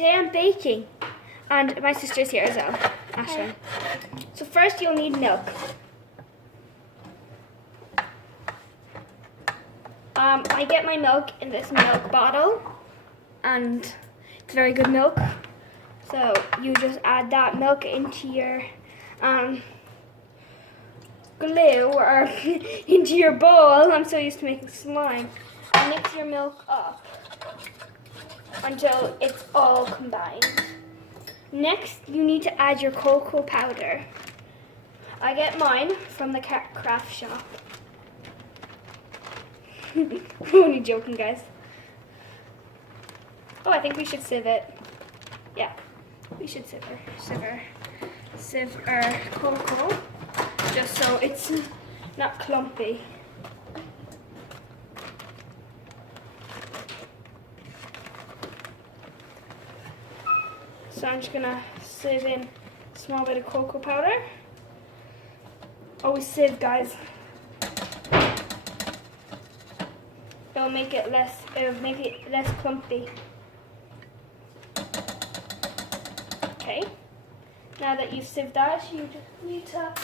today I'm baking, and my sister's here as well, Ashley. So first you'll need milk. I get my milk in this milk bottle, and it's very good milk. So you just add that milk into your glue or into your bowl. I'm so used to making slime. And mix your milk up until it's all combined. Next, you need to add your cocoa powder. I get mine from the craft shop. I'm only joking, guys. Oh, I think we should sieve it. Yeah, we should sieve our cocoa, just so it's not clumpy. So I'm just gonna sieve in a small bit of cocoa powder. Always sieve, guys. It'll make it less clumpy. Okay. Now that you've sieved that, you just need to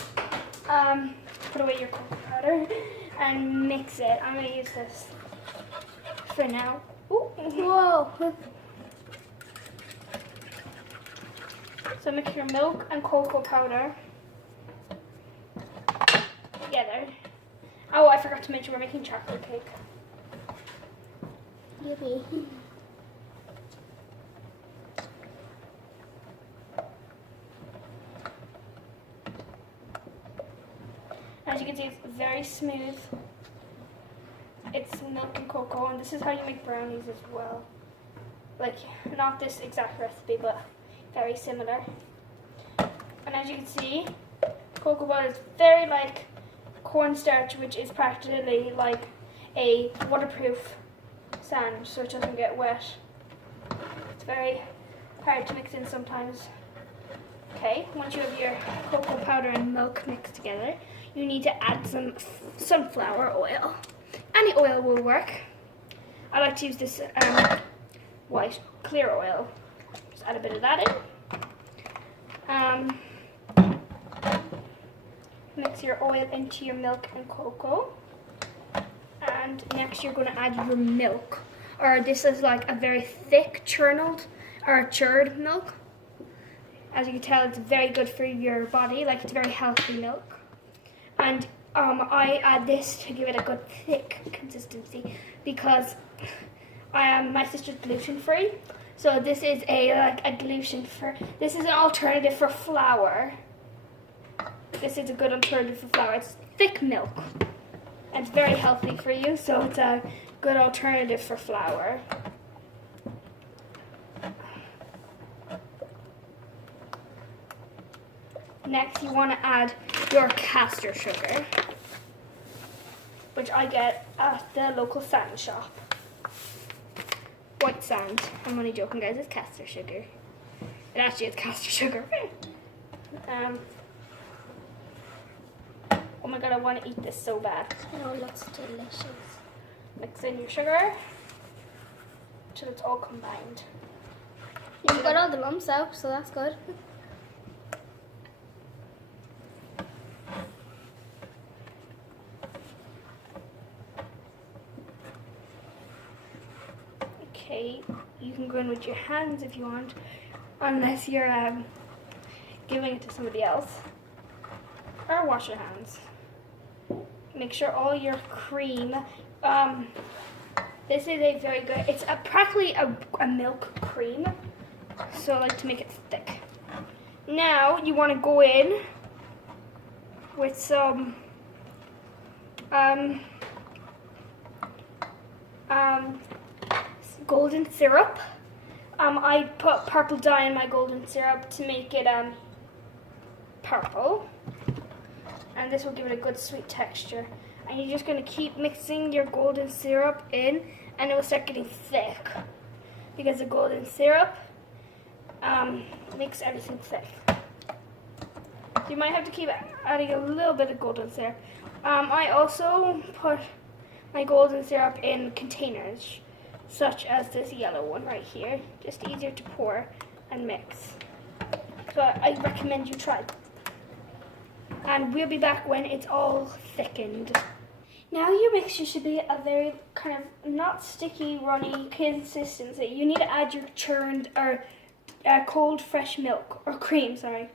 put away your cocoa powder and mix it. I'm gonna use this for now. Ooh. Whoa. So mix your milk and cocoa powder together. Oh, I forgot to mention we're making chocolate cake. Yippee. As you can see, it's very smooth. It's milk and cocoa, and this is how you make brownies as well. Like, not this exact recipe, but very similar. And as you can see, cocoa butter is very like cornstarch, which is practically like a waterproof sand, so it doesn't get wet. It's very hard to mix in sometimes. Okay, once you have your cocoa powder and milk mixed together, you need to add some sunflower oil. Any oil will work. I like to use this white clear oil. Just add a bit of that in. Mix your oil into your milk and cocoa. And next you're going to add your milk. Or this is like a very thick churned milk. As you can tell, it's very good for your body. Like, it's very healthy milk. And I add this to give it a good thick consistency because my sister's gluten free. So this is this is an alternative for flour. This is a good alternative for flour. It's thick milk. And it's very healthy for you, so it's a good alternative for flour. Next, you want to add your castor sugar, which I get at the local sand shop. White sand. I'm only joking, guys. It's castor sugar. It actually is castor sugar. Oh my god, I want to eat this so bad. Oh, it looks delicious. Mix in your sugar till it's all combined. You've got all the lumps out, so that's good. Okay, you can go in with your hands if you want, unless you're giving it to somebody else. Or wash your hands. Make sure all your cream, this is a very good, it's practically a milk cream, so I like to make it thick. Now you want to go in with some golden syrup. I put purple dye in my golden syrup to make it purple. And this will give it a good sweet texture. And you're just going to keep mixing your golden syrup in, and it will start getting thick because the golden syrup makes everything thick. So you might have to keep adding a little bit of golden syrup. I also put my golden syrup in containers such as this yellow one right here. Just easier to pour and mix. So I recommend you try. And we'll be back when it's all thickened. Now your mixture should be a very kind of not sticky, runny consistency. You need to add your churned or cold fresh milk, or cream, sorry.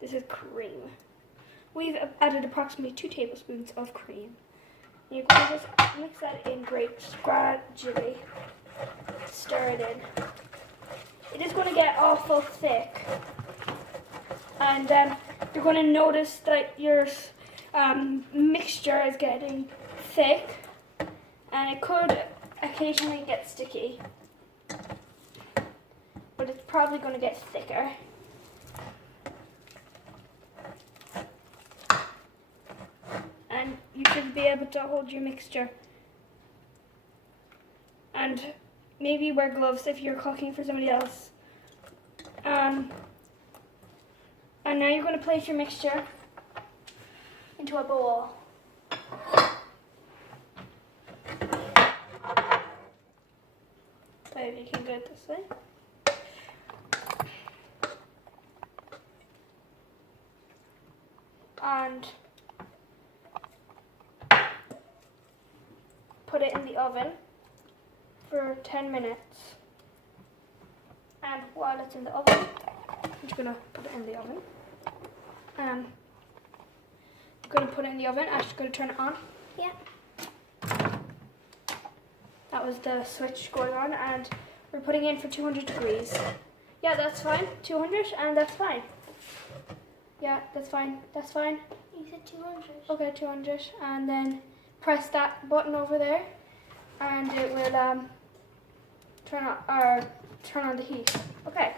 This is cream. We've added approximately 2 tablespoons of cream. You're going to just mix that in gradually. Stir it in. It is going to get awful thick. And you're going to notice that your mixture is getting thick, and it could occasionally get sticky, but it's probably going to get thicker. And you should be able to hold your mixture, and maybe wear gloves if you're cooking for somebody else. And now you're going to place your mixture into a bowl. Maybe you can go it this way. And put it in the oven for 10 minutes. And while it's in the oven, I'm just going to put it in the oven. I'm going to put it in the oven. I'm just going to turn it on. Yeah. That was the switch going on, and we're putting in for 200 degrees. Yeah, that's fine. 200, and that's fine. Yeah, that's fine. That's fine. You said 200. Okay, 200, and then press that button over there, and it will turn on the heat. Okay,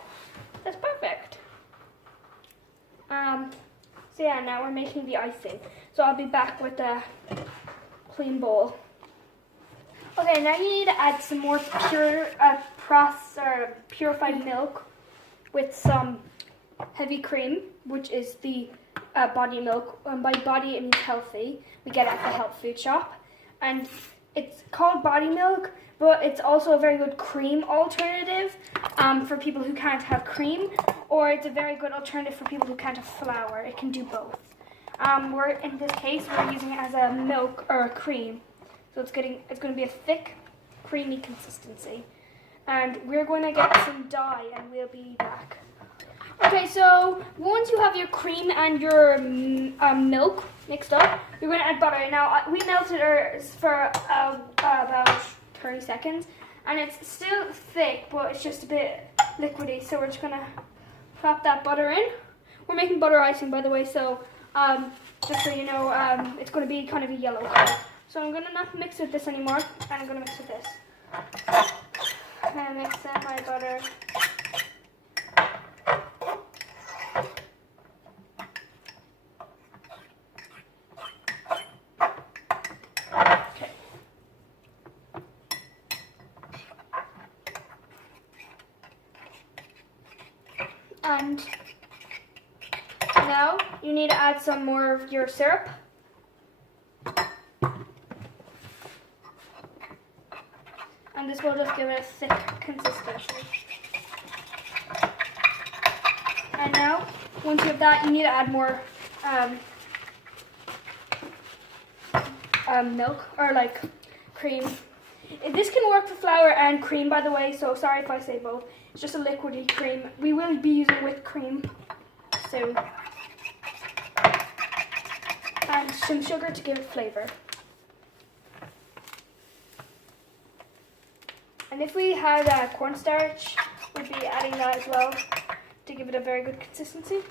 that's perfect. So yeah, now we're making the icing. So I'll be back with a clean bowl. Okay, now you need to add some more purified milk with some heavy cream, which is the body milk. And by body, it means healthy. We get it at the health food shop. And it's called body milk, but it's also a very good cream alternative for people who can't have cream, or it's a very good alternative for people who can't have flour. It can do both. In this case, we're using it as a milk or a cream. So it's going to be a thick, creamy consistency. And we're going to get some dye, and we'll be back. Okay, so once you have your cream and your milk mixed up, you're going to add butter. Now, we melted ours for about 30 seconds, and it's still thick, but it's just a bit liquidy. So we're just going to plop that butter in. We're making butter icing, by the way, so just so you know, it's going to be kind of a yellow color. So I'm going to not mix with this anymore, and I'm going to mix with this. I'm going to mix in my butter. Okay. And now you need to add some more of your syrup. And this will just give it a thick consistency. And now, once you have that, you need to add more milk, or like cream. This can work for flour and cream, by the way, so sorry if I say both. It's just a liquidy cream. We will be using whipped cream soon. And some sugar to give it flavor. And if we had cornstarch, we'd be adding that as well to give it a very good consistency.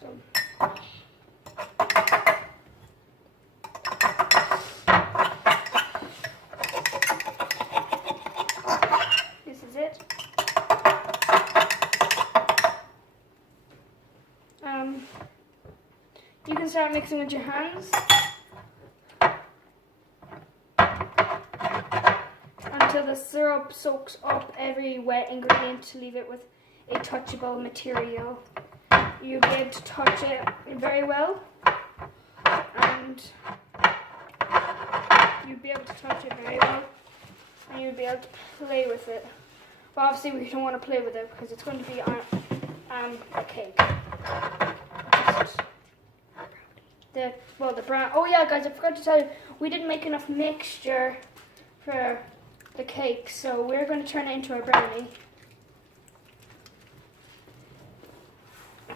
So, this is it. You can start mixing with your hands. Until the syrup soaks up every wet ingredient to leave it with a touchable material. You'll be able to touch it very well. And and you'd be able to touch it very well, and you'd be able to play with it. But obviously we don't want to play with it because it's going to be on a cake. The brown. Oh yeah, guys, I forgot to tell you, we didn't make enough mixture for the cake, so we're going to turn it into a brownie.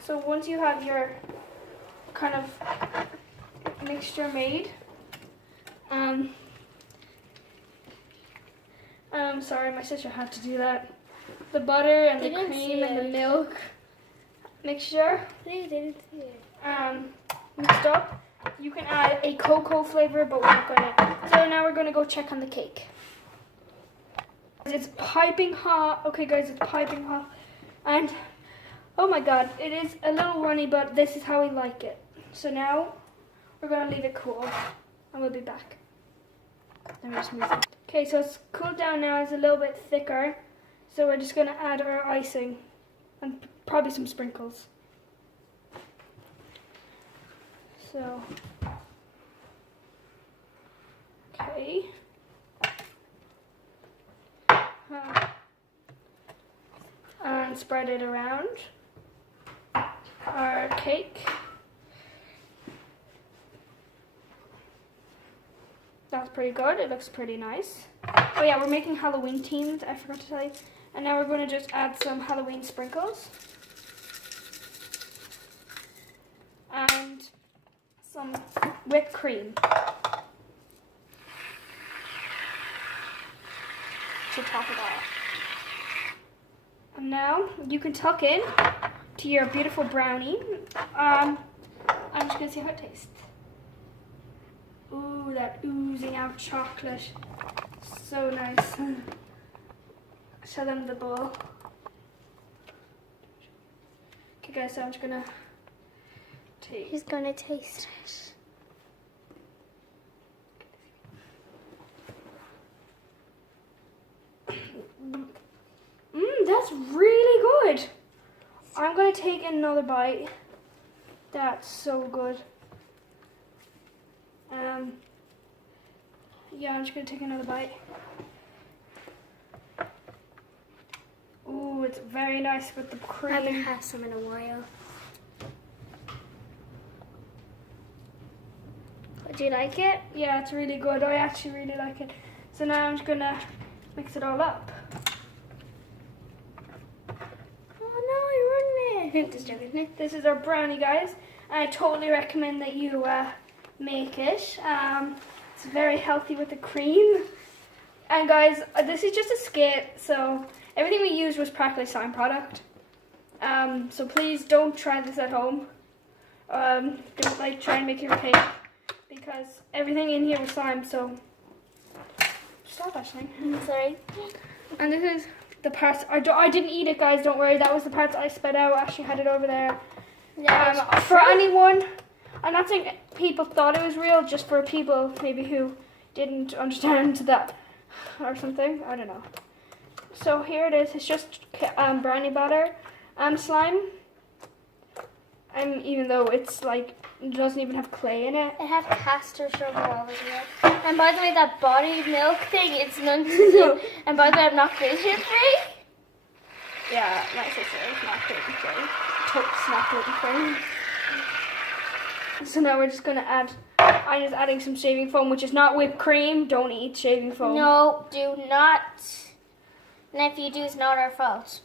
So once you have your kind of mixture made, sorry, my sister had to do that. The butter and the cream and the milk mixture mixed up. You can add a cocoa flavor, but we're not gonna. So now we're gonna go check on the cake. It's piping hot. Okay, guys, it's piping hot, and oh my God, it is a little runny, but this is how we like it. So now we're gonna leave it cool, and we'll be back. Let me just move it. Okay, so it's cooled down now. It's a little bit thicker, so we're just gonna add our icing and probably some sprinkles. So, okay. And spread it around our cake. That's pretty good. It looks pretty nice. Oh yeah, we're making Halloween themed. I forgot to tell you. And now we're going to just add some Halloween sprinkles. And some whipped cream to top it off. And now you can tuck in to your beautiful brownie. I'm just going to see how it tastes. Ooh, that oozing out chocolate. So nice. Show them the bowl. Okay guys, so I'm just going to taste. He's going to taste it. That's really good. I'm going to take another bite. That's so good. Yeah, I'm just going to take another bite. Ooh, it's very nice with the cream. I haven't had some in a while. Do you like it? Yeah, it's really good. I actually really like it. So now I'm just going to mix it all up. Just joking. This is our brownie, guys. And I totally recommend that you make it. It's very healthy with the cream. And guys, this is just a skit, so everything we used was practically slime product. So please don't try this at home. Don't try and make your cake because everything in here was slime. So stop, Ashling. Sorry. And this is the parts. I didn't eat it, guys. Don't worry. That was the parts I spit out. Ashley had it over there. Yeah, for anyone, I'm not saying people thought it was real. Just for people maybe who didn't understand that or something. I don't know. So here it is. It's just brownie batter and slime. Even though it's like it doesn't even have clay in it. It has castor sugar all as well. And by the way, that body milk thing, it's none to do. And by the way, I'm not gluten free. Yeah, my sister is not gluten free. Toast not gluten free. So now we're just gonna add. I'm just adding some shaving foam, which is not whipped cream. Don't eat shaving foam. No, do not. And if you do, it's not our fault.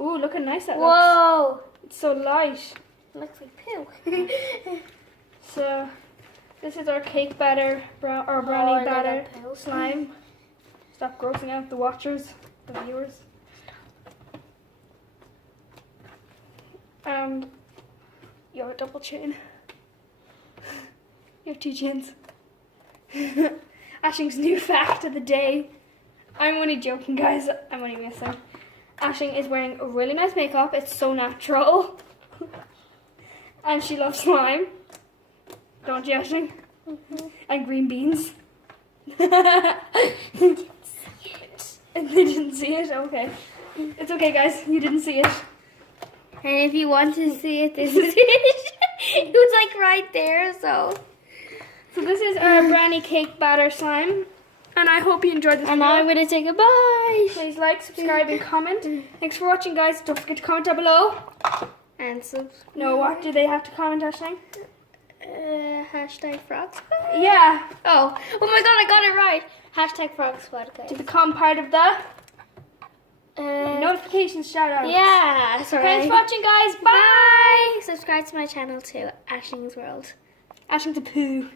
Ooh, look how nice that looks. Whoa. It's so light. It looks like poo. So, this is our cake batter, brownie batter slime. Stop grossing out the watchers, the viewers. You have a double chin. You have two chins. Ashling's new fact of the day. I'm only joking, guys. I'm only messing. Ashling is wearing really nice makeup. It's so natural. And she loves slime. Don't you, Ashling? Mm-hmm. And green beans. They didn't see it? Okay. It's okay, guys. You didn't see it. And if you want to see it, this is it. It was like right there, so. So this is our brownie cake batter slime. And I hope you enjoyed this And video. now I'm going to say goodbye. Please like, subscribe, and comment. Thanks for watching, guys. Don't forget to comment down below. And No, what do they have to comment, Ashling? hashtag frog squad. Yeah, Oh my god, I got it right. Hashtag frog squad, guys. to become part of the Uh, notifications shout out. yeah, sorry. Thanks for watching, guys. Bye. Subscribe to my channel too, Ashling's World. Ashling the poo.